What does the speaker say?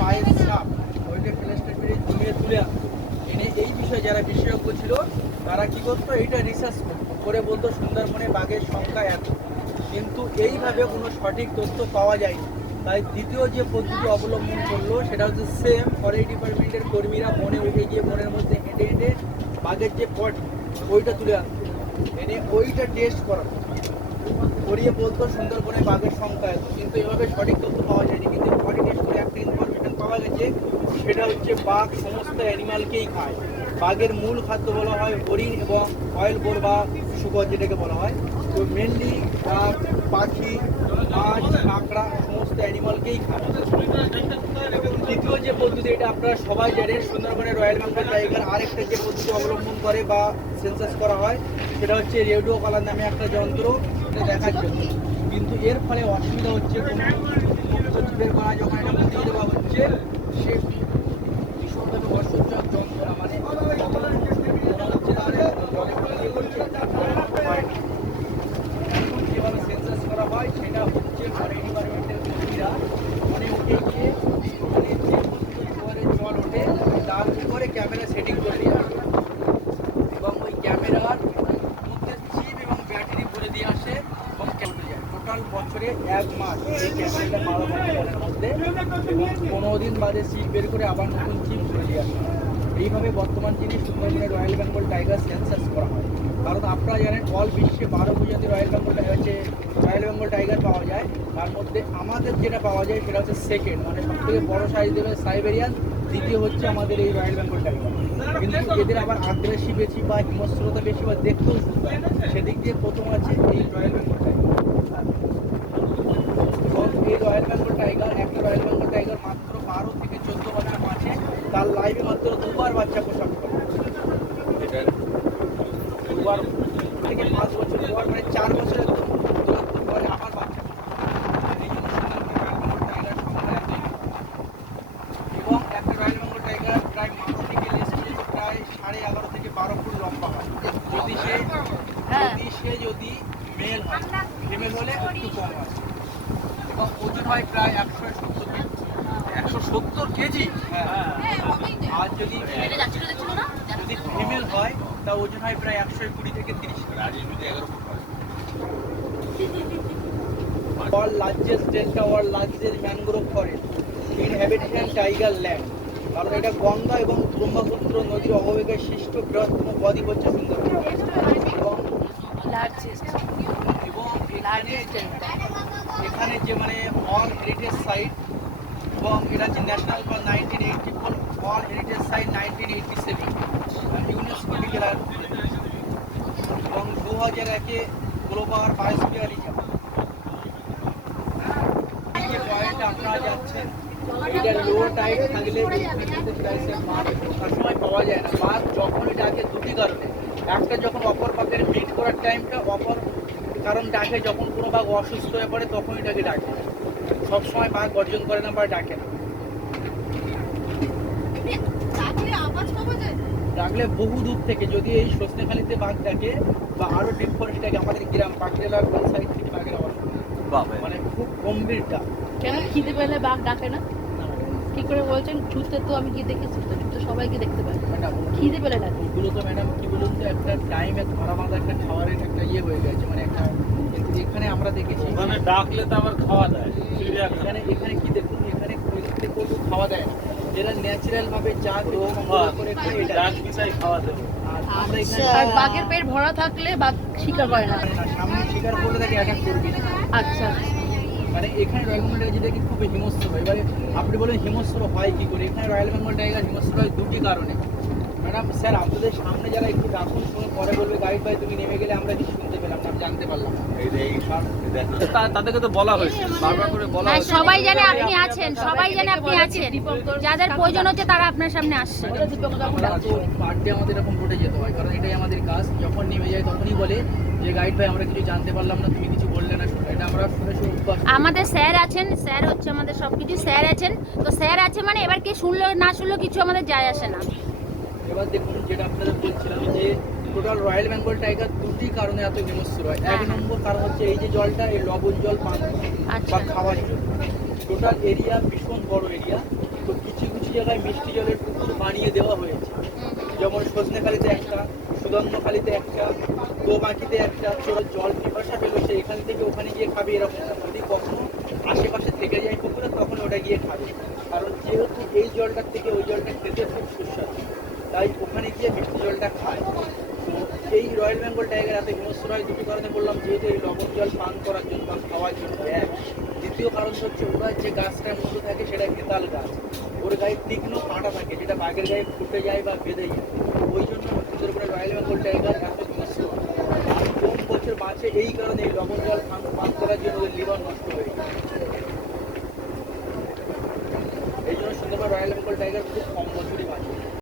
পায়ের ছাপ, ওইটা প্লাস্টার তুলে আনতো। এনে এই বিষয়ে যারা বিশেষজ্ঞ ছিল, তারা কি করতো? এইটা রিসার্চ করে বলতো, সুন্দরবনে বাঘের সংখ্যা এত। কিন্তু এইভাবে কোনো সঠিক তথ্য পাওয়া যায়নি। তাই দ্বিতীয় যে পদ্ধতি অবলম্বন করল, সেটা হচ্ছে সেম ফরেস্ট ডিপার্টমেন্টের কর্মীরা বনে উঠে গিয়ে বনের মধ্যে হেঁটে হেঁটে বাঘের যে পট ওইটা তুলে আনতো। এনে ওইটা টেস্ট করা করিয়ে বলতো, সুন্দরবনে বাঘের সংখ্যা এত। কিন্তু এভাবে সঠিক তথ্য পাওয়া যায়নি। কিন্তু বডি টেস্ট করে একটা ইনফরমেশন পাওয়া গেছে, সেটা হচ্ছে বাঘ সমস্ত অ্যানিমালকেই খায়। বাঘের মূল খাদ্য বলা হয় হরিণ এবং অয়েল বোর বা শুকর যেটাকে বলা হয়। তো মেনলি বাঘ পাখি, মাছ, কাঁকড়া সমস্ত অ্যানিমালকেই খায়। দ্বিতীয় যে পদ্ধতি, এটা আপনারা সবাই জানেন, সুন্দরবনের রয়্যাল বেঙ্গল টাইগার আরেকটা যে পদ্ধতি অবলম্বন করে বা সেন্সাস করা হয় সেটা হচ্ছে রেডিও কলার নামে একটা যন্ত্র দেখার জন্য। কিন্তু এর ফলে অসুবিধা হচ্ছে কোনো মুক্ত জীবের করা যখন এটা মুটিয়ে দেওয়া হচ্ছে, সে মানে যেভাবে সেন্সাস করা হয়, সেটা হচ্ছে মানে উঠে মানে জল ওঠে ক্যামেরা সেটিং করে দিয়ে আসে এবং ওই ক্যামেরার মধ্যে চিপ এবং ব্যাটারি ভরে দিয়ে আসে এবং ক্যামেরা যায় টোটাল বছরে এক মাস এই ক্যামেরাটা মধ্যে এবং দিন বাদে চিপ বের করে আবার নতুন চিপ ভরে দিয়ে আসে এইভাবে বর্তমান যিনি সুন্দরবনের রয়্যাল বেঙ্গল টাইগার সেন্সাস করা হয়। কারণ আপনারা জানেন অল বিশ্বে বারো প্রজাতির রয়্যাল বেঙ্গল হচ্ছে রয়্যাল বেঙ্গল টাইগার পাওয়া যায়। তার মধ্যে আমাদের যেটা পাওয়া যায় সেটা হচ্ছে সেকেন্ড মানে সব থেকে বড় সাইজের সাইবেরিয়ান দ্বিতীয় হচ্ছে আমাদের এই রয়্যাল বেঙ্গল টাইগার কিন্তু এদের আবার আগ্রাসী বেশি বা হিমস্রতা বেশি বা দেখতেও সেদিক দিয়ে প্রথম আছে এই রয়্যাল বেঙ্গল টাইগার এবং এই রয়্যাল বেঙ্গল টাইগার একটা রয়্যাল বেঙ্গল টাইগার মাত্র বারো থেকে চোদ্দ বছর মাঝে। তার লাইভে মাত্র দুবার বাচ্চা করে। দুবার থেকে পাঁচ বছর পর মানে চার বছরের দূরত্ব পরে আবার বাচ্চা এবং একটা রয়্যাল বেঙ্গল টাইগার প্রায় মাথা থেকে প্রায় সাড়ে এগারো থেকে বারো ফুট লম্বা হয়। যদি সে যদি সে যদি মেল হয় ফিমেল হলে একটু কম হয়। এবং ওজন হয় প্রায় একশো সত্তর কেজি। একশো সত্তর কেজি? হ্যাঁ আর যদি যদি ফিমেল হয় তা ওজন হয় প্রায় একশো কুড়ি থেকে তিরিশ world largest delta world largest mangrove forest inhabitation tiger land. কারণ এটা গঙ্গা এবং ব্রহ্মপুত্র নদীর অববেগে সৃষ্ট বৃহত্তম বদ্বীপ হচ্ছে সুন্দরবন এবং এবং এখানে এখানে যে মানে অল হেরিটেজ সাইট এবং এটা হচ্ছে national for nineteen eighty four all heritage site nineteen eighty seven UNESCO declare এবং দু হাজার একে গ্লোবাল বায়োস্ফিয়ার রিজার্ভ যে পয়েন্টে আপনারা যাচ্ছেন এটা লো টাইড থাকলে সবসময় পাওয়া যায় না। মাছ যখনই ডাকে দুটি কারণে একটা যখন অপর পাখের মিট করার টাইমটা অপর কারণ ডাকে যখন কোনো বাঘ অসুস্থ হয়ে পড়ে তখনই তাকে ডাকে। সবসময় বাঘ গর্জন করে না বা ডাকে না। ডাকলে বহু দূর থেকে যদি এই সজনেখালিতে বাঘ ডাকে বা আরও ডিপ ফরেস্ট ডাকে আমাদের গ্রাম পাকড়েলার কোন সাইড থেকে বাঘের আওয়াজ মানে খুব গম্ভীর ডাক। কেন খিদে পেলে বাঘ ডাকে না? কি করে বলছেন? ছুটতে তো আমি গিয়ে দেখেছি তো ছুটতে সবাইকে দেখতে পাই। ম্যাডাম খিদে পেলে ডাকে। ওগুলো তো ম্যাডাম কি বলুন? তো একটা টাইম ধরা বাঁধা একটা খাবারের একটা ইয়ে হয়ে গেছে মানে একটা কিন্তু এখানে আমরা দেখেছি ওখানে ডাকলে তো আবার খাওয়া দেয় এখানে এখানে কি দেখুন এখানে প্রকৃতিতে কোনো খাওয়া দেয় না। এরা ন্যাচারাল ভাবে চা করে মিশাই খাওয়া আর আমরা বাঘের পেট ভরা থাকলে বাঘ শিকার করে না? সামনে শিকার করলে তাকে অ্যাটাক করবি আচ্ছা মানে এখানে রয়্যাল বেঙ্গল টাইগার যেটা কি খুব হয়। এবারে আপনি বলেন হিংস্র হয় কি করে? এখানে রয়্যাল বেঙ্গল টাইগার হিংস্র হয় দুটি কারণে। ম্যাডাম স্যার আপনাদের সামনে যারা একটু ডাকুন শুনে পরে বলবে গাইড ভাই তুমি নেমে গেলে আমরা কিছু শুনতে পেলাম না জানতে পারলাম তাদেরকে তো বলা হয়েছে। বারবার করে বলা হ্যাঁ, হয়েছে। সবাই জানে আপনি আছেন সবাই জানে আপনি আছেন। যাদের প্রয়োজন হচ্ছে তারা আপনার সামনে আসছে। পার ডে আমাদের এরকম ঘটে যেতে হয় কারণ এটাই আমাদের কাজ। যখন নেমে যায় তখনই বলে যে গাইড ভাই আমরা কিছু জানতে পারলাম না তুমি কিছু বললে না শুনে এটা আমরা শুনে আমাদের স্যার আছেন স্যার হচ্ছে আমাদের সব কিছু স্যার আছেন। তো স্যার আছে মানে এবার কে শুনলো না শুনলো কিছু আমাদের যায় আসে না। এবার দেখুন যেটা আপনাদের বলছিলাম যে টোটাল রয়্যাল বেঙ্গল টাইগার দুটি কারণে এত হিংস্র হয়। এক হ্যাঁ। নম্বর কারণ হচ্ছে এই যে জলটা এই লবণ জল পান আচ্ছা। বা খাওয়ার জন্য। টোটাল এরিয়া ভীষণ বড় এরিয়া তো কিছু কিছু জায়গায় মিষ্টি জলের পুকুর বানিয়ে দেওয়া হয়েছে। যেমন সজনেখালিতে একটা সুগন্ধখালিতে একটা দোবাঁকিতে একটা চোর জল পিপাসা পেল সে এখান থেকে ওখানে গিয়ে খাবে এরকম। যদি কখনো আশেপাশে থেকে যায় পুকুরে তখন ওটা গিয়ে খাবে। কারণ যেহেতু এই জলটার থেকে ওই জলটা খেতে খুব সুস্বাদু। তাই ওখানে গিয়ে মিষ্টি জলটা খায়। তো এই রয়্যাল বেঙ্গল টাইগার এত হিংস্র হয়, দুটি কারণে বললাম, যেহেতু এই লবণ জল পান করার জন্য বা খাওয়ার জন্য এক দ্বিতীয় কারণ হচ্ছে ওরা যে গাছটার মধ্যে থাকে সেটা হেতাল গাছ। ওর গায়ে তীক্ষ্ণ কাঁটা থাকে, যেটা বাঘের গায়ে ফুটে যায় বা বেঁধে যায়। ওই জন্য সুন্দরবনের রয়্যাল বেঙ্গল টাইগার এত হিংস্র কম বছর বাঁচে এই কারণে এই লবণ জল পান পান করার জন্য ওদের লিভার নষ্ট হয়ে যায়। এই জন্য সুন্দরবন রয়্যাল বেঙ্গল টাইগার খুব কম বছরই বাঁচে।